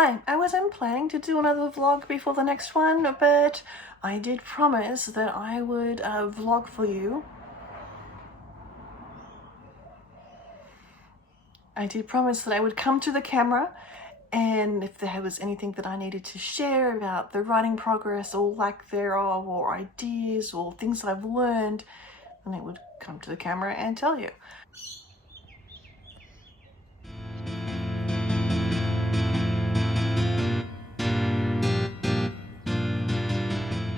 Hi, I wasn't planning to do another vlog before the next one, but I did promise that I would vlog for you. I did promise that I would come to the camera, and if there was anything that I needed to share about the writing progress or lack thereof, or ideas or things I've learned, then I would come to the camera and tell you.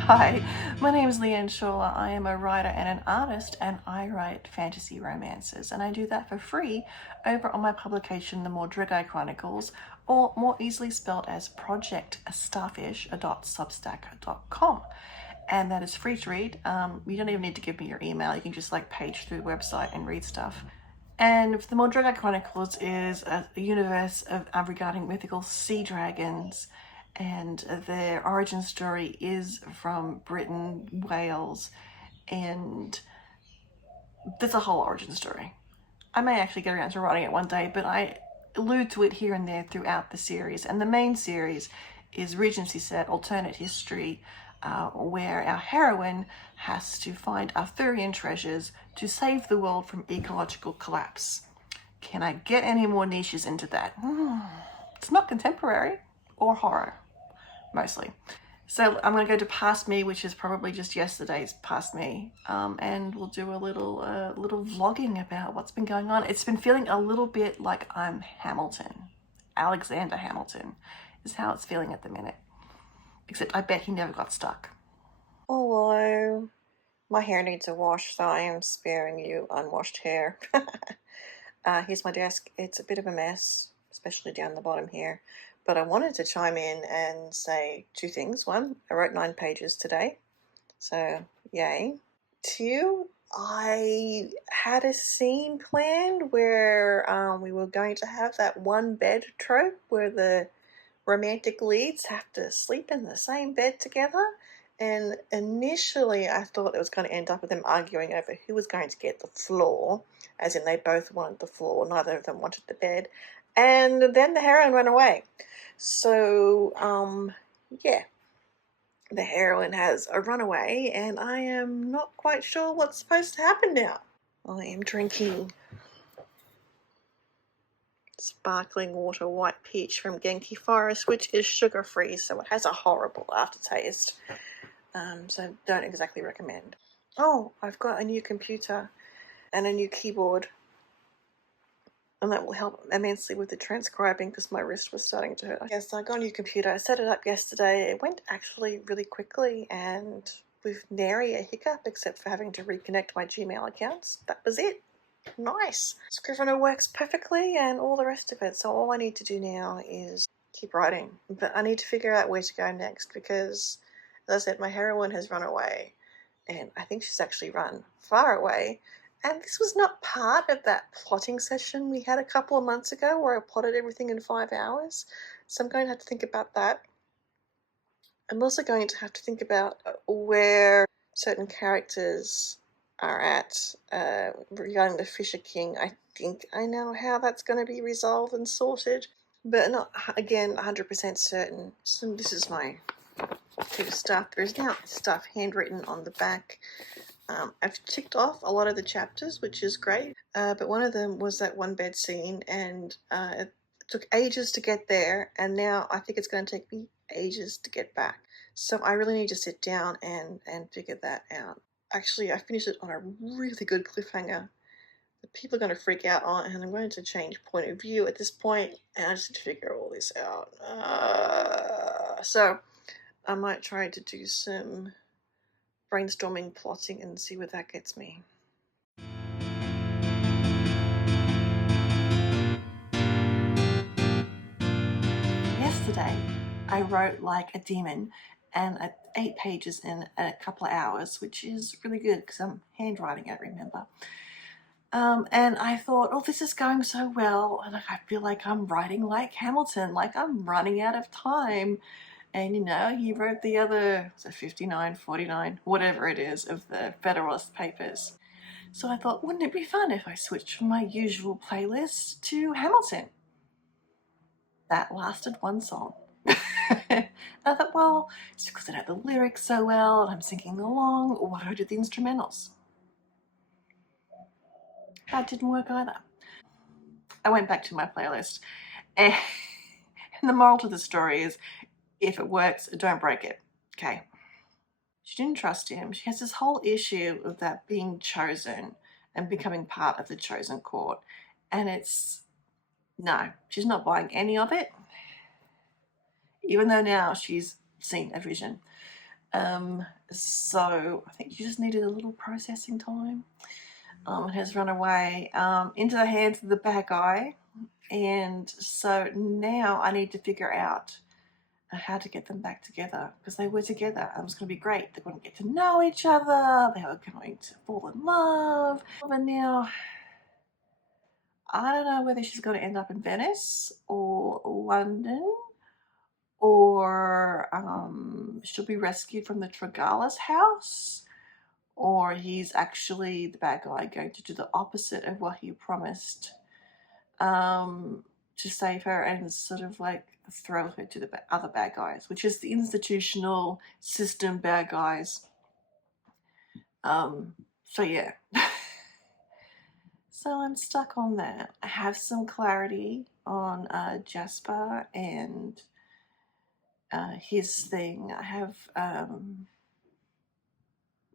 Hi, my name is Leanne Shawler. I am a writer and an artist, and I write fantasy romances, and I do that for free over on my publication, The More Dread Chronicles, or more easily spelled as Project Starfish.substack.com. And that is free to read. You don't even need to give me your email. You can just page through the website and read stuff. And The More Dread Chronicles is a universe regarding mythical sea dragons, and their origin story is from Britain, Wales, and there's a whole origin story. I may actually get around to writing it one day, but I allude to it here and there throughout the series. And the main series is Regency set alternate history, where our heroine has to find Arthurian treasures to save the world from ecological collapse. Can I get any more niches into that? It's not contemporary or horror, mostly. So I'm going to go to Past Me, which is probably just yesterday's Past Me, and we'll do a little vlogging about what's been going on. It's been feeling a little bit like I'm Hamilton. Alexander Hamilton is how it's feeling at the minute. Except I bet he never got stuck. Hello. My hair needs a wash, so I am sparing you unwashed hair. Here's my desk. It's a bit of a mess, especially down the bottom here. But I wanted to chime in and say two things. One, I wrote 9 pages today, so yay. 2, I had a scene planned where we were going to have that one bed trope where the romantic leads have to sleep in the same bed together. And initially I thought it was going to end up with them arguing over who was going to get the floor, as in they both wanted the floor, neither of them wanted the bed. And then the heroine ran away. So, yeah, the heroine has a runaway, and I am not quite sure what's supposed to happen now. I am drinking sparkling water white peach from Genki Forest, which is sugar-free, so it has a horrible aftertaste. So don't exactly recommend. Oh, I've got a new computer and a new keyboard, and that will help immensely with the transcribing because my wrist was starting to hurt. Yes, I got a new computer. I set it up yesterday. It went actually really quickly and with nary a hiccup except for having to reconnect my Gmail accounts. That was it. Nice. Scrivener works perfectly and all the rest of it. So all I need to do now is keep writing. But I need to figure out where to go next because, as I said, my heroine has run away. And I think she's actually run far away. And this was not part of that plotting session we had a couple of months ago where I plotted everything in 5 hours. So I'm going to have to think about that. I'm also going to have to think about where certain characters are at regarding the Fisher King. I think I know how that's going to be resolved and sorted, but not, again, 100% certain. So this is my stuff. There's now stuff handwritten on the back. I've ticked off a lot of the chapters, which is great, but one of them was that one bed scene, and it took ages to get there, and now I think it's going to take me ages to get back. So I really need to sit down and figure that out. Actually, I finished it on a really good cliffhanger that people are going to freak out on, and I'm going to change point of view at this point, and I just need to figure all this out. So I might try to do some brainstorming, plotting, and see where that gets me. Yesterday, I wrote like a demon and 8 pages in a couple of hours, which is really good because I'm handwriting it, remember. And I thought, oh, this is going so well, and I feel like I'm writing like Hamilton, like I'm running out of time. And he wrote the other, 59, 49, whatever it is, of the Federalist Papers. So I thought, wouldn't it be fun if I switched from my usual playlist to Hamilton? that lasted one song. And I thought, well, it's because I know the lyrics so well and I'm singing along. Why do I do the instrumentals? That didn't work either. I went back to my playlist, and the moral to the story is, if it works, don't break it. Okay. She didn't trust him. She has this whole issue of that being chosen and becoming part of the chosen court. And it's, no, she's not buying any of it, even though now she's seen a vision. So I think she just needed a little processing time. And has run away into the hands of the bad guy. And so now I need to figure out how to get them back together, because they were together and it was going to be great. They're going to get to know each other, they were going to fall in love. And now I don't know whether she's going to end up in Venice or London, or she'll be rescued from the Tragala's house, or he's actually, the bad guy, going to do the opposite of what he promised to save her and sort of like throw her to the other bad guys, which is the institutional system bad guys. So yeah. So I'm stuck on that. I have some clarity on Jasper and his thing. I have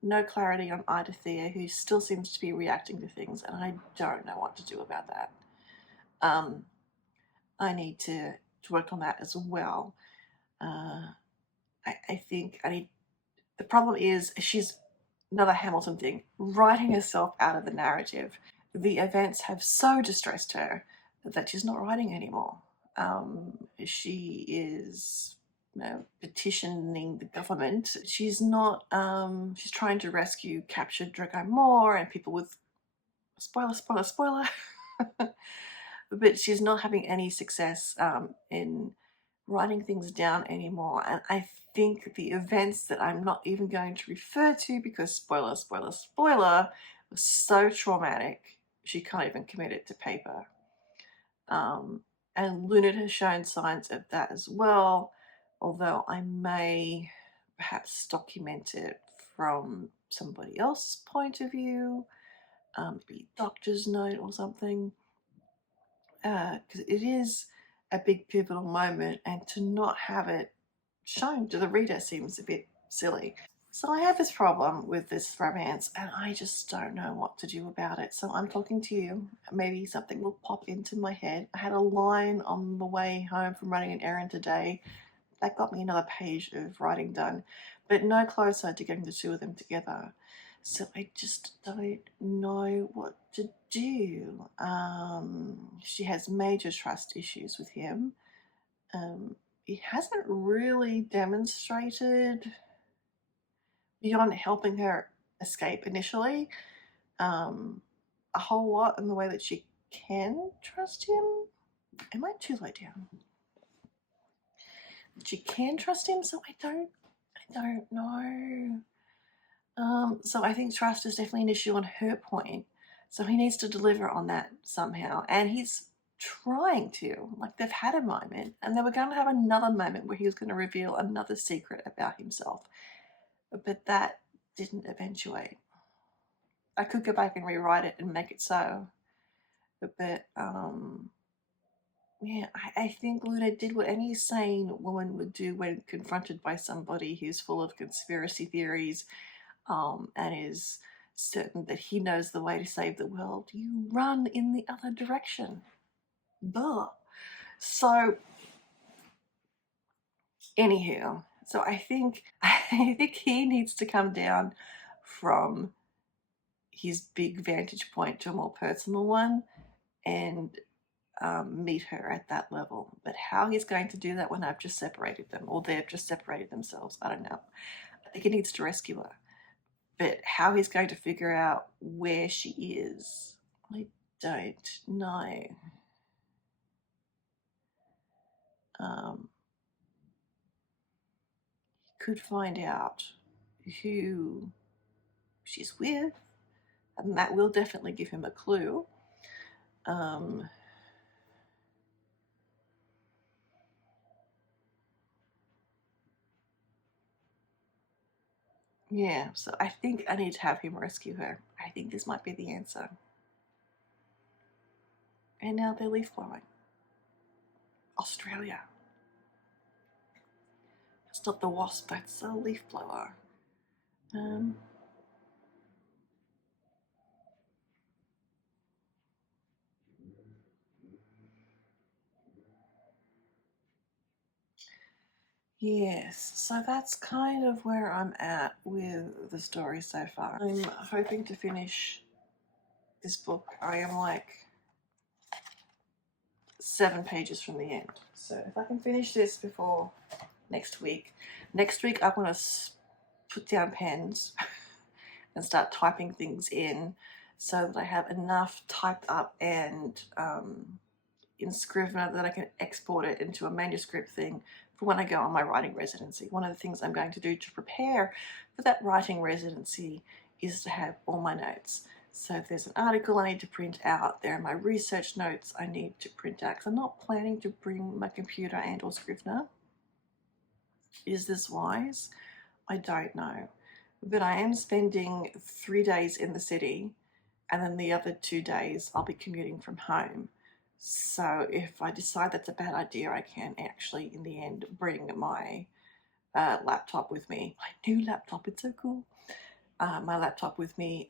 no clarity on Idathea, who still seems to be reacting to things, and I don't know what to do about that. I need to work on that as well. I think I need. The problem is she's, another Hamilton thing, writing herself out of the narrative. The events have so distressed her that she's not writing anymore. She is, petitioning the government. She's not. She's trying to rescue captured Draco Moore and people with, spoiler. But she's not having any success in writing things down anymore. And I think the events that I'm not even going to refer to, because spoiler, was so traumatic, she can't even commit it to paper. And Lunid has shown signs of that as well, although I may perhaps document it from somebody else's point of view, maybe doctor's note or something. Because it is a big pivotal moment, and to not have it shown to the reader seems a bit silly. So I have this problem with this romance, and I just don't know what to do about it. So I'm talking to you. Maybe something will pop into my head. I had a line on the way home from running an errand today that got me another page of writing done, but no closer to getting the two of them together. So I just don't know what to do. She has major trust issues with him. He hasn't really demonstrated, beyond helping her escape initially, a whole lot in the way that she can trust him. Am I too low down? She can trust him, so I don't know. So I think trust is definitely an issue on her point. So he needs to deliver on that somehow. And he's trying to. Like, they've had a moment, and they were going to have another moment where he was going to reveal another secret about himself. But that didn't eventuate. I could go back and rewrite it and make it so. But yeah, I think Luna did what any sane woman would do when confronted by somebody who's full of conspiracy theories, and is certain that he knows the way to save the world. You run in the other direction. Duh. So, anywho, so I think he needs to come down from his big vantage point to a more personal one, and meet her at that level. But how he's going to do that when I've just separated them, or they've just separated themselves, I don't know. I think he needs to rescue her. But how he's going to figure out where she is, I don't know. He could find out who she's with, and that will definitely give him a clue. Yeah, so I think I need to have him rescue her. I think this might be the answer. And now they're leaf blowing. Australia. It's not the wasp, that's a leaf blower. Yes, so that's kind of where I'm at with the story so far. I'm hoping to finish this book. I am like 7 pages from the end. So if I can finish this before next week I'm going to put down pens and start typing things in so that I have enough typed up and in Scrivener that I can export it into a manuscript thing for when I go on my writing residency. One of the things I'm going to do to prepare for that writing residency is to have all my notes. So if there's an article I need to print out, there are my research notes I need to print out, because I'm not planning to bring my computer and or Scrivener. Is this wise? I don't know. But I am spending 3 days in the city, and then the other 2 days I'll be commuting from home. So if I decide that's a bad idea, I can actually, in the end, bring my laptop with me. My new laptop, it's so cool. My laptop with me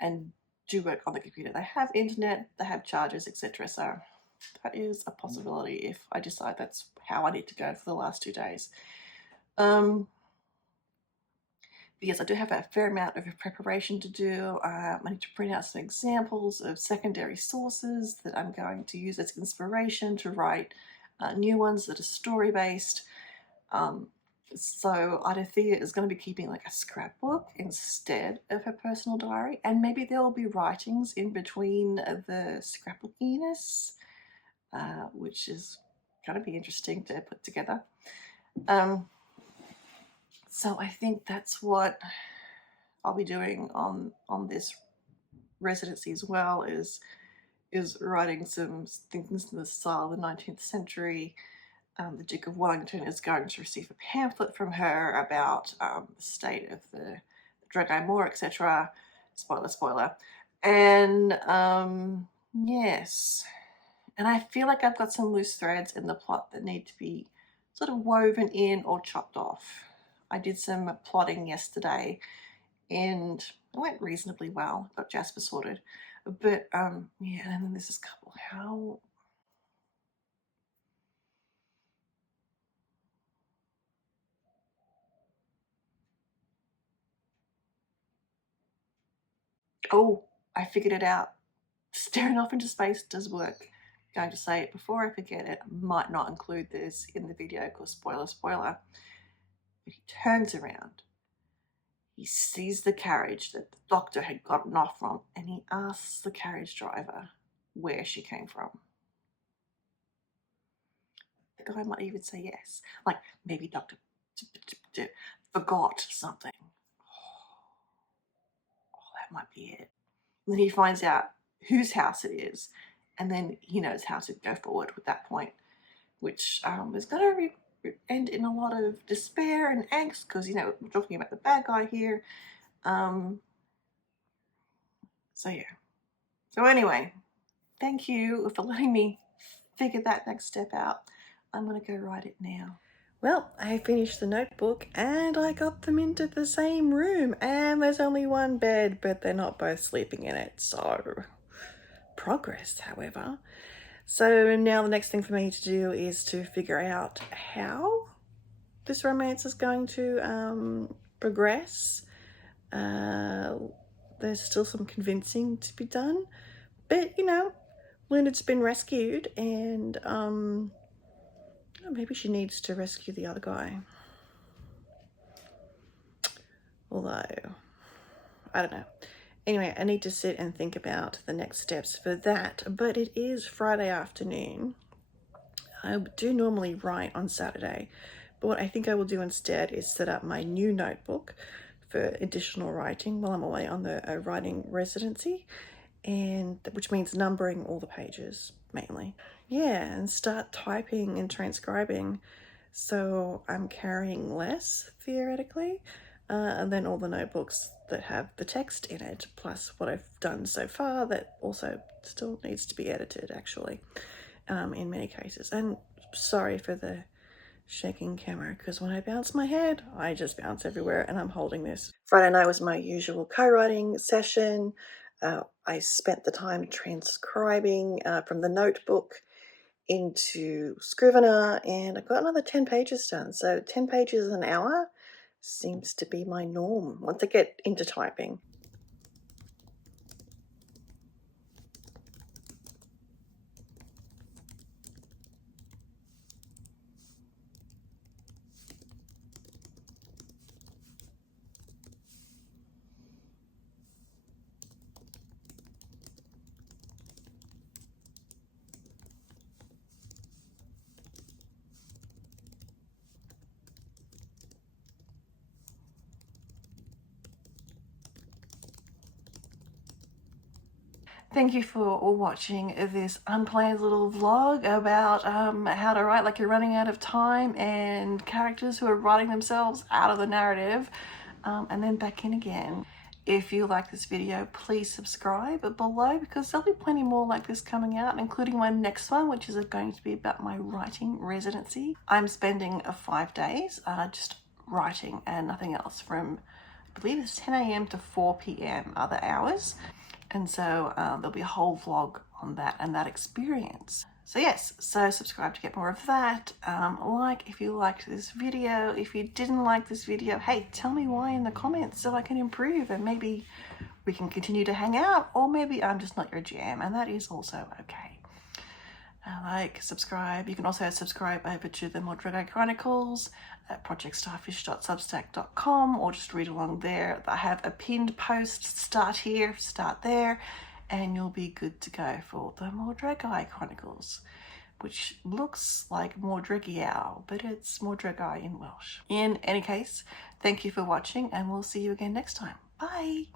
and do work on the computer. They have internet, they have chargers, etc. So that is a possibility if I decide that's how I need to go for the last 2 days. Because I do have a fair amount of preparation to do. I need to print out some examples of secondary sources that I'm going to use as inspiration to write new ones that are story-based. So Adithia is going to be keeping like a scrapbook instead of her personal diary, and maybe there will be writings in between the scrapbookiness, which is going to be interesting to put together. So I think that's what I'll be doing on this residency as well, is writing some things in the style of the 19th century. The Duke of Wellington is going to receive a pamphlet from her about the state of the Dragai Moor, etc. Spoiler. And yes, and I feel like I've got some loose threads in the plot that need to be sort of woven in or chopped off. I did some plotting yesterday and it went reasonably well. Got Jasper sorted. But yeah, and then there's this couple. How oh, I figured it out. Staring off into space does work. I'm going to say it before I forget it. I might not include this in the video because spoiler. But he turns around. He sees the carriage that the doctor had gotten off from, and he asks the carriage driver where she came from. The guy might even say yes. Like, maybe Doctor forgot something. Oh, that might be it. And then he finds out whose house it is, and then he knows how to go forward with that point, which is going to end in a lot of despair and angst because, you know, we're talking about the bad guy here. So, yeah. So, anyway, thank you for letting me figure that next step out. I'm going to go write it now. Well, I finished the notebook and I got them into the same room, and there's only one bed, but they're not both sleeping in it, so progress, however. So now the next thing for me to do is to figure out how this romance is going to progress. There's still some convincing to be done, but you know, Lunad's been rescued, and maybe she needs to rescue the other guy. Although, I don't know. Anyway, I need to sit and think about the next steps for that, but it is Friday afternoon. I do normally write on Saturday, but what I think I will do instead is set up my new notebook for additional writing while I'm away on the writing residency, and which means numbering all the pages mainly. Yeah, and start typing and transcribing so I'm carrying less theoretically. and then all the notebooks that have the text in it, plus what I've done so far that also still needs to be edited, actually, in many cases. And sorry for the shaking camera, because when I bounce my head, I just bounce everywhere, and I'm holding this. Friday night was my usual co-writing session. I spent the time transcribing from the notebook into Scrivener, and I got another 10 pages done. So 10 pages an hour seems to be my norm once I get into typing. Thank you for watching this unplanned little vlog about how to write like you're running out of time, and characters who are writing themselves out of the narrative and then back in again. If you like this video, please subscribe below, because there'll be plenty more like this coming out, including my next one, which is going to be about my writing residency. I'm spending 5 days just writing and nothing else, from I believe it's 10 a.m. to 4 p.m. other hours. And so there'll be a whole vlog on that and that experience. So yes, so subscribe to get more of that. Like if you liked this video. If you didn't like this video, hey, tell me why in the comments so I can improve, and maybe we can continue to hang out, or maybe I'm just not your jam, and that is also okay. Like, subscribe. You can also subscribe over to the Mordred Chronicles at projectstarfish.substack.com, or just read along there. I have a pinned post, start here, start there, and you'll be good to go for the Mordred Chronicles, which looks like Mordregiau, but it's Mordregai in Welsh. In any case, thank you for watching, and we'll see you again next time. Bye!